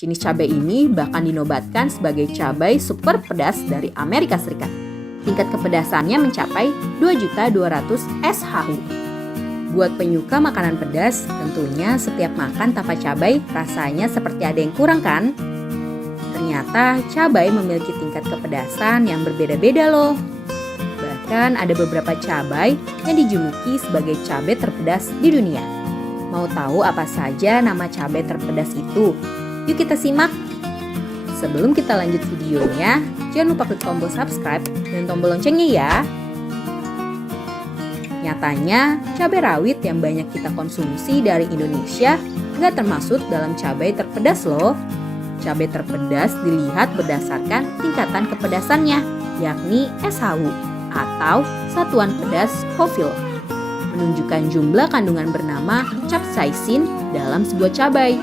Jenis cabai ini bahkan dinobatkan sebagai cabai super pedas dari Amerika Serikat. Tingkat kepedasannya mencapai 2.200 SHU. Buat penyuka makanan pedas, tentunya setiap makan tanpa cabai rasanya seperti ada yang kurang kan? Ternyata cabai memiliki tingkat kepedasan yang berbeda-beda loh. Bahkan ada beberapa cabai yang dijuluki sebagai cabai terpedas di dunia. Mau tahu apa saja nama cabai terpedas itu? Yuk kita simak. Sebelum kita lanjut videonya, jangan lupa klik tombol subscribe dan tombol loncengnya ya. Nyatanya, cabai rawit yang banyak kita konsumsi dari Indonesia nggak termasuk dalam cabai terpedas loh. Cabai terpedas dilihat berdasarkan tingkatan kepedasannya, yakni SHU atau Satuan Pedas Scoville, menunjukkan jumlah kandungan bernama capsaicin dalam sebuah cabai.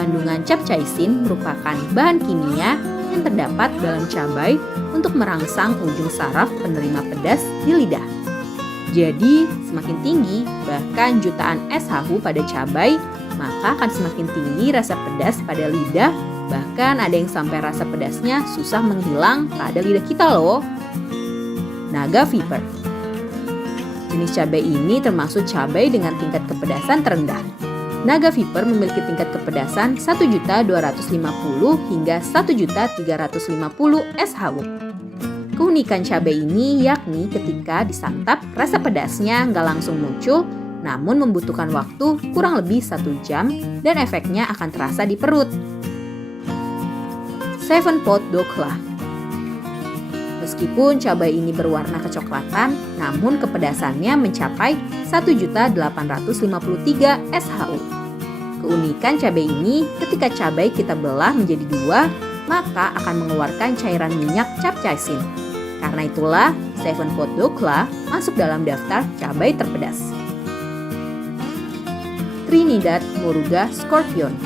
Kandungan capsaicin merupakan bahan kimia yang terdapat dalam cabai untuk merangsang ujung saraf penerima pedas di lidah. Jadi, semakin tinggi, bahkan jutaan SHU pada cabai, maka akan semakin tinggi rasa pedas pada lidah, bahkan ada yang sampai rasa pedasnya susah menghilang pada lidah kita loh. Naga Viper. Jenis cabai ini termasuk cabai dengan tingkat kepedasan terendah. Naga Viper memiliki tingkat kepedasan 1.250 hingga 1.350 SHU. Keunikan cabai ini yakni ketika disantap rasa pedasnya nggak langsung muncul, namun membutuhkan waktu kurang lebih 1 jam dan efeknya akan terasa di perut. Seven Pot Dokla. Meskipun cabai ini berwarna kecoklatan, namun kepedasannya mencapai 1.853 SHU. Keunikan cabai ini ketika cabai kita belah menjadi 2, maka akan mengeluarkan cairan minyak capsaicin. Karena itulah Seven Pot Dokla masuk dalam daftar cabai terpedas. Trinidad Moruga Scorpion.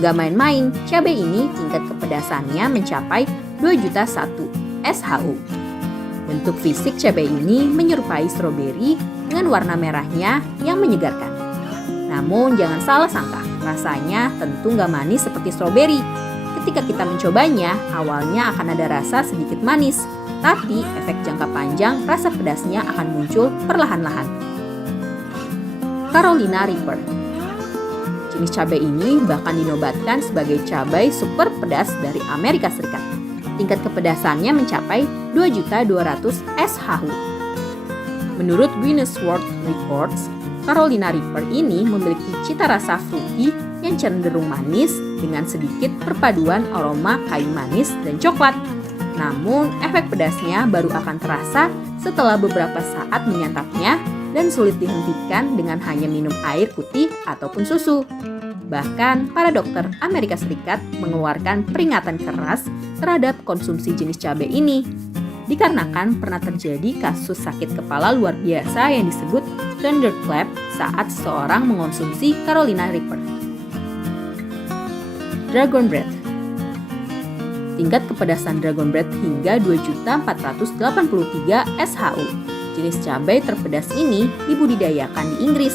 Gak main-main, cabai ini tingkat kepedasannya mencapai 2.001 SHU. Bentuk fisik cabai ini menyerupai stroberi dengan warna merahnya yang menyegarkan. Namun jangan salah sangka, rasanya tentu gak manis seperti stroberi. Ketika kita mencobanya, awalnya akan ada rasa sedikit manis, tapi efek jangka panjang rasa pedasnya akan muncul perlahan-lahan. Carolina Reaper. Jenis cabai ini bahkan dinobatkan sebagai cabai super pedas dari Amerika Serikat. Tingkat kepedasannya mencapai 2.200 SHU. Menurut Guinness World Records, Carolina Reaper ini memiliki cita rasa fruity yang cenderung manis dengan sedikit perpaduan aroma kayu manis dan coklat. Namun, efek pedasnya baru akan terasa setelah beberapa saat menyantapnya dan sulit dihentikan dengan hanya minum air putih ataupun susu. Bahkan, para dokter Amerika Serikat mengeluarkan peringatan keras terhadap konsumsi jenis cabai ini, dikarenakan pernah terjadi kasus sakit kepala luar biasa yang disebut thunderclap saat seseorang mengonsumsi Carolina Reaper. Dragon Breath. Tingkat kepedasan Dragon Breath hingga 2.483 SHU. Jenis cabai terpedas ini dibudidayakan di Inggris.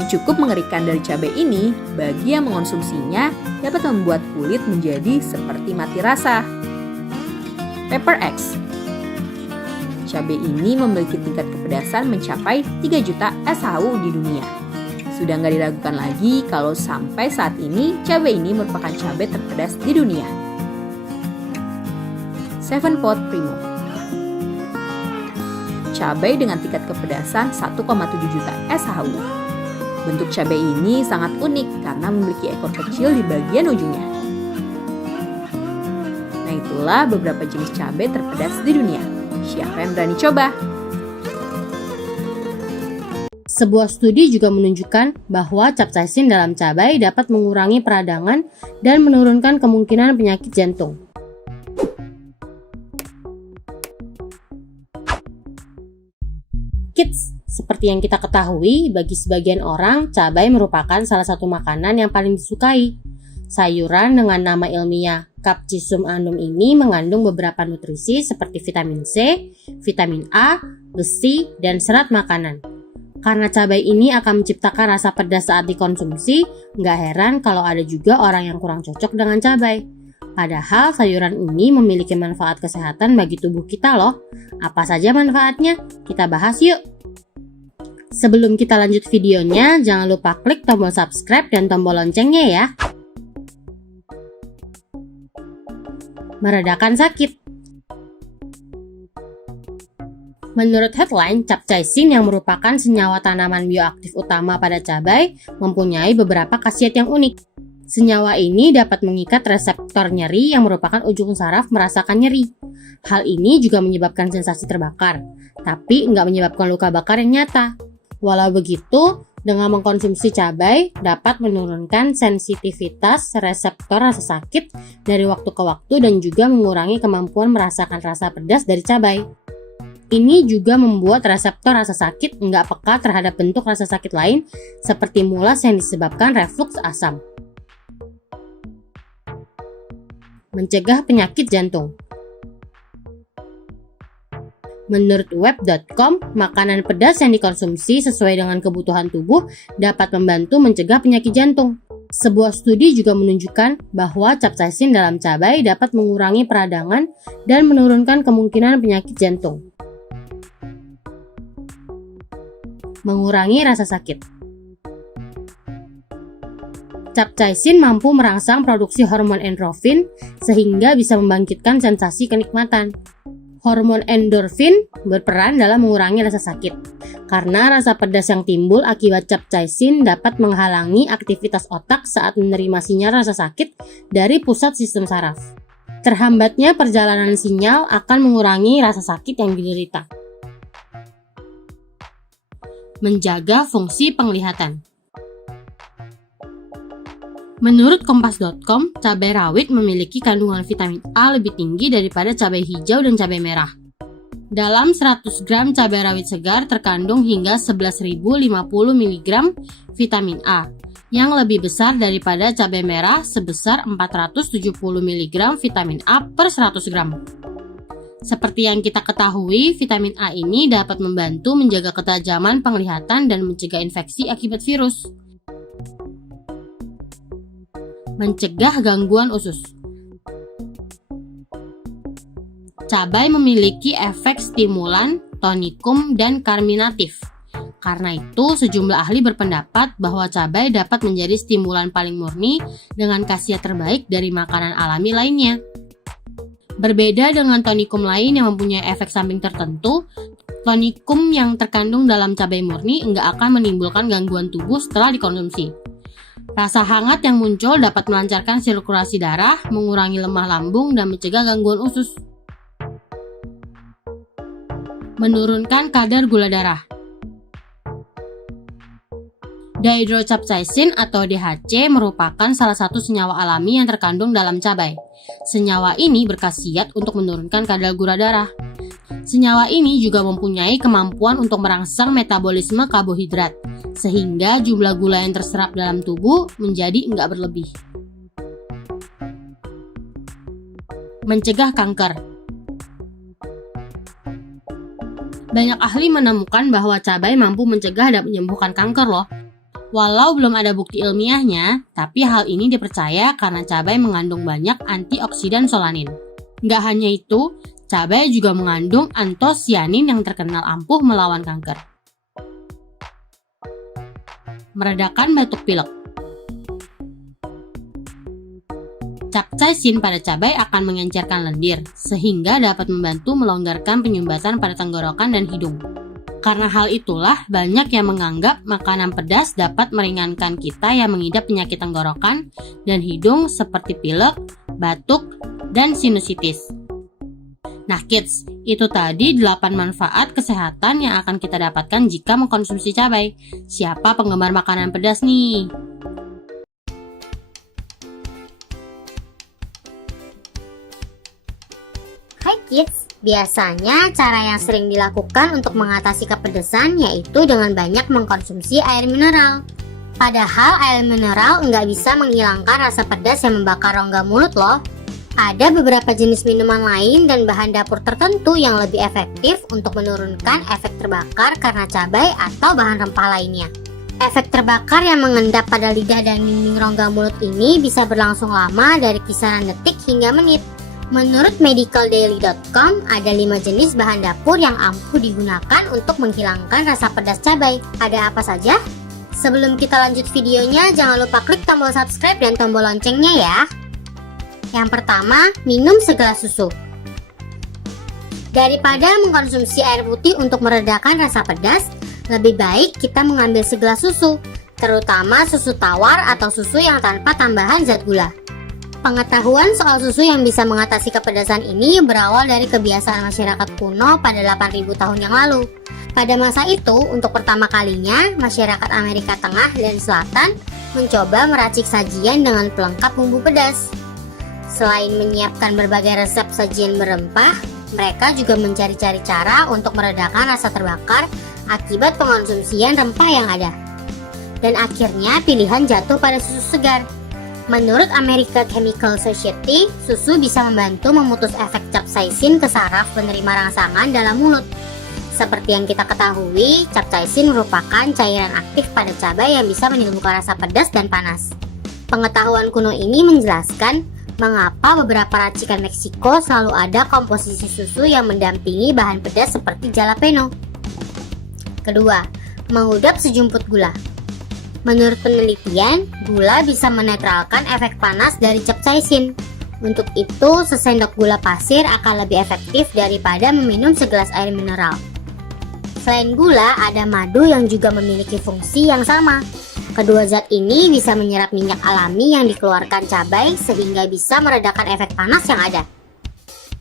Yang cukup mengerikan dari cabai ini, bagi yang mengonsumsinya dapat membuat kulit menjadi seperti mati rasa. Pepper X. Cabai ini memiliki tingkat kepedasan mencapai 3 juta SHU di dunia. Sudah nggak diragukan lagi kalau sampai saat ini cabai ini merupakan cabai terpedas di dunia. Seven Pot Primo. Cabai dengan tingkat kepedasan 1,7 juta SHU. Bentuk cabai ini sangat unik karena memiliki ekor kecil di bagian ujungnya. Nah, itulah beberapa jenis cabai terpedas di dunia. Siapa yang berani coba? Sebuah studi juga menunjukkan bahwa capsaicin dalam cabai dapat mengurangi peradangan dan menurunkan kemungkinan penyakit jantung. Kids, seperti yang kita ketahui, bagi sebagian orang, cabai merupakan salah satu makanan yang paling disukai. Sayuran dengan nama ilmiah Capsicum annum ini mengandung beberapa nutrisi seperti vitamin C, vitamin A, besi, dan serat makanan. Karena cabai ini akan menciptakan rasa pedas saat dikonsumsi, nggak heran kalau ada juga orang yang kurang cocok dengan cabai. Padahal sayuran ini memiliki manfaat kesehatan bagi tubuh kita loh. Apa saja manfaatnya? Kita bahas yuk! Sebelum kita lanjut videonya, jangan lupa klik tombol subscribe dan tombol loncengnya ya. Meredakan sakit. Menurut headline, capsaicin yang merupakan senyawa tanaman bioaktif utama pada cabai mempunyai beberapa khasiat yang unik. Senyawa ini dapat mengikat reseptor nyeri yang merupakan ujung saraf merasakan nyeri. Hal ini juga menyebabkan sensasi terbakar, tapi nggak menyebabkan luka bakar yang nyata. Walau begitu, dengan mengkonsumsi cabai dapat menurunkan sensitivitas reseptor rasa sakit dari waktu ke waktu dan juga mengurangi kemampuan merasakan rasa pedas dari cabai. Ini juga membuat reseptor rasa sakit nggak peka terhadap bentuk rasa sakit lain seperti mulas yang disebabkan refluks asam. Mencegah penyakit jantung. Menurut web.com, makanan pedas yang dikonsumsi sesuai dengan kebutuhan tubuh dapat membantu mencegah penyakit jantung. Sebuah studi juga menunjukkan bahwa capsaicin dalam cabai dapat mengurangi peradangan dan menurunkan kemungkinan penyakit jantung. Mengurangi rasa sakit. Capsaicin mampu merangsang produksi hormon endorfin sehingga bisa membangkitkan sensasi kenikmatan. Hormon endorfin berperan dalam mengurangi rasa sakit. Karena rasa pedas yang timbul akibat capsaicin dapat menghalangi aktivitas otak saat menerima sinyal rasa sakit dari pusat sistem saraf. Terhambatnya perjalanan sinyal akan mengurangi rasa sakit yang diderita. Menjaga fungsi penglihatan. Menurut kompas.com, cabai rawit memiliki kandungan vitamin A lebih tinggi daripada cabai hijau dan cabai merah. Dalam 100 gram cabai rawit segar terkandung hingga 11.050 mg vitamin A, yang lebih besar daripada cabai merah sebesar 470 mg vitamin A per 100 gram. Seperti yang kita ketahui, vitamin A ini dapat membantu menjaga ketajaman penglihatan dan mencegah infeksi akibat virus. Mencegah gangguan usus. Cabai memiliki efek stimulan, tonikum, dan karminatif. Karena itu, sejumlah ahli berpendapat bahwa cabai dapat menjadi stimulan paling murni dengan khasiat terbaik dari makanan alami lainnya. Berbeda dengan tonikum lain yang mempunyai efek samping tertentu, tonikum yang terkandung dalam cabai murni nggak akan menimbulkan gangguan tubuh setelah dikonsumsi. Rasa hangat yang muncul dapat melancarkan sirkulasi darah, mengurangi lemah lambung, dan mencegah gangguan usus. Menurunkan kadar gula darah. Dihydrocapsaicin atau DHC merupakan salah satu senyawa alami yang terkandung dalam cabai. Senyawa ini berkhasiat untuk menurunkan kadar gula darah. Senyawa ini juga mempunyai kemampuan untuk merangsang metabolisme karbohidrat, sehingga jumlah gula yang terserap dalam tubuh menjadi nggak berlebih. Mencegah kanker. Banyak ahli menemukan bahwa cabai mampu mencegah dan menyembuhkan kanker loh. Walau belum ada bukti ilmiahnya, tapi hal ini dipercaya karena cabai mengandung banyak antioksidan solanin. Nggak hanya itu, cabai juga mengandung antosianin yang terkenal ampuh melawan kanker. Meredakan batuk pilek. Capsaicin pada cabai akan mengencerkan lendir, sehingga dapat membantu melonggarkan penyumbatan pada tenggorokan dan hidung. Karena hal itulah, banyak yang menganggap makanan pedas dapat meringankan kita yang mengidap penyakit tenggorokan dan hidung seperti pilek, batuk, dan sinusitis. Nah kids, itu tadi 8 manfaat kesehatan yang akan kita dapatkan jika mengkonsumsi cabai. Siapa penggemar makanan pedas nih? Hai kids, biasanya cara yang sering dilakukan untuk mengatasi kepedesan yaitu dengan banyak mengkonsumsi air mineral. Padahal air mineral nggak bisa menghilangkan rasa pedas yang membakar rongga mulut loh. Ada beberapa jenis minuman lain dan bahan dapur tertentu yang lebih efektif untuk menurunkan efek terbakar karena cabai atau bahan rempah lainnya. Efek terbakar yang mengendap pada lidah dan dinding rongga mulut ini bisa berlangsung lama dari kisaran detik hingga menit. Menurut medicaldaily.com, ada 5 jenis bahan dapur yang ampuh digunakan untuk menghilangkan rasa pedas cabai. Ada apa saja? Sebelum kita lanjut videonya, jangan lupa klik tombol subscribe dan tombol loncengnya ya. Yang pertama, minum segelas susu. Daripada mengkonsumsi air putih untuk meredakan rasa pedas, lebih baik kita mengambil segelas susu, terutama susu tawar atau susu yang tanpa tambahan zat gula. Pengetahuan soal susu yang bisa mengatasi kepedasan ini berawal dari kebiasaan masyarakat kuno pada 8.000 tahun yang lalu. Pada masa itu, untuk pertama kalinya, masyarakat Amerika Tengah dan Selatan mencoba meracik sajian dengan pelengkap bumbu pedas. Selain menyiapkan berbagai resep sajian berempah, mereka juga mencari-cari cara untuk meredakan rasa terbakar akibat pengonsumsian rempah yang ada. Dan akhirnya pilihan jatuh pada susu segar. Menurut American Chemical Society, susu bisa membantu memutus efek capsaicin ke saraf penerima rangsangan dalam mulut. Seperti yang kita ketahui, capsaicin merupakan cairan aktif pada cabai yang bisa menimbulkan rasa pedas dan panas. Pengetahuan kuno ini menjelaskan mengapa beberapa racikan Meksiko selalu ada komposisi susu yang mendampingi bahan pedas seperti jalapeno. Kedua, mengudap sejumput gula. Menurut penelitian, gula bisa menetralkan efek panas dari capsaicin. Untuk itu, sesendok gula pasir akan lebih efektif daripada meminum segelas air mineral. Selain gula, ada madu yang juga memiliki fungsi yang sama. Kedua zat ini bisa menyerap minyak alami yang dikeluarkan cabai sehingga bisa meredakan efek panas yang ada.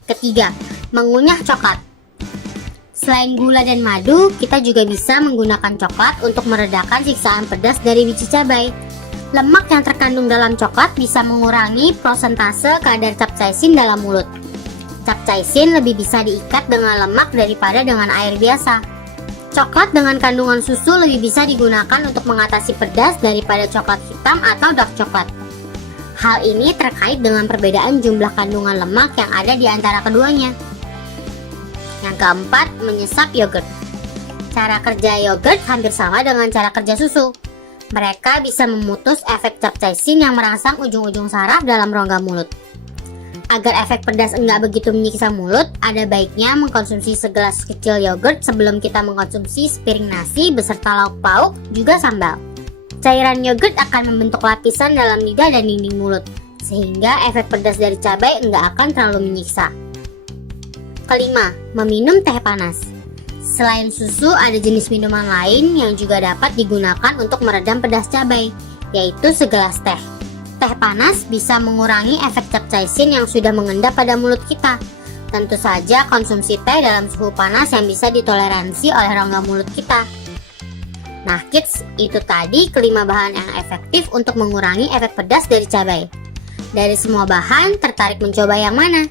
Ketiga, mengunyah coklat. Selain gula dan madu, kita juga bisa menggunakan coklat untuk meredakan siksaan pedas dari biji cabai. Lemak yang terkandung dalam coklat bisa mengurangi prosentase kadar capsaicin dalam mulut. Capsaicin lebih bisa diikat dengan lemak daripada dengan air biasa. Coklat dengan kandungan susu lebih bisa digunakan untuk mengatasi pedas daripada coklat hitam atau dark coklat. Hal ini terkait dengan perbedaan jumlah kandungan lemak yang ada di antara keduanya. Yang keempat, menyesap yogurt. Cara kerja yogurt hampir sama dengan cara kerja susu. Mereka bisa memutus efek capsaicin yang merangsang ujung-ujung saraf dalam rongga mulut. Agar efek pedas enggak begitu menyiksa mulut, ada baiknya mengkonsumsi segelas kecil yogurt sebelum kita mengkonsumsi sepiring nasi beserta lauk pauk juga sambal. Cairan yogurt akan membentuk lapisan dalam lidah dan dinding mulut, sehingga efek pedas dari cabai enggak akan terlalu menyiksa. Kelima, meminum teh panas. Selain susu, ada jenis minuman lain yang juga dapat digunakan untuk meredam pedas cabai, yaitu segelas teh. Teh panas bisa mengurangi efek capsaicin yang sudah mengendap pada mulut kita. Tentu saja konsumsi teh dalam suhu panas yang bisa ditoleransi oleh rongga mulut kita. Nah kids, itu tadi kelima bahan yang efektif untuk mengurangi efek pedas dari cabai. Dari semua bahan, tertarik mencoba yang mana?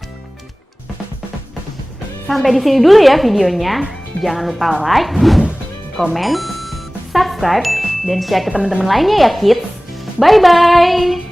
Sampai di sini dulu ya videonya. Jangan lupa like, komen, subscribe, dan share ke teman-teman lainnya ya kids. Bye-bye!